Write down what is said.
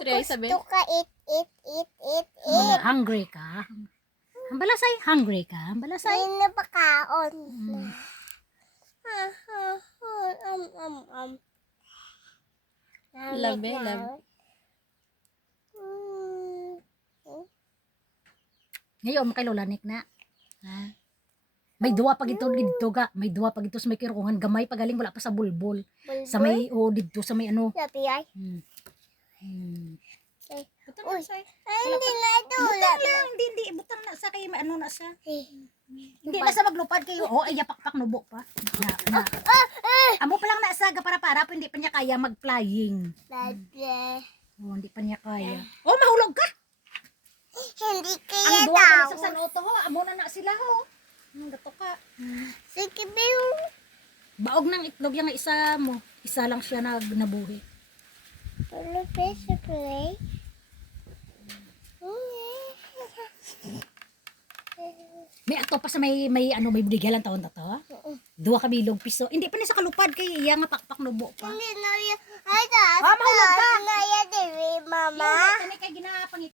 Try sabi. Gusto ka eat. Hungry ka? Hambalasay, hungry ka? Hambalasay? May napakaon. Mm. Labi, labi. Ngayon, makilulanik na. Ha? May duwa pag ito dito ga. May duwa pag ito sa may kirungan. Gamay pagaling wala pa sa bulbul. Sa may, dito sa may ano. Sabi ay. Hmm. Hmm. Uy, ay, hindi na ito. Butang lang, hindi, butang na sa kay ano na sa. Hindi na sa maglupad kayo. Ay, pakpak nubo pa. Na. Amo pa lang nasa para hindi pa niya kaya mag-flying. Hindi pa niya kaya. Mahulog ka. Hindi Ang kaya duwa daw. ka sa noto ho, amo na sila ho. Gato ka. Sige, Bill. Baog ng itlog yung isa mo. Isa lang siya nabuhi. Hello, basically. May ato pa sa may bigalan taon na to. Duwa ka bilog piso. Hindi pa niya sa kalupad kay iya nga pakpak nubo pa. Hindi na yan. Ay, das. Mahulog ka. Na yan, Mama. Kami kay ginapangit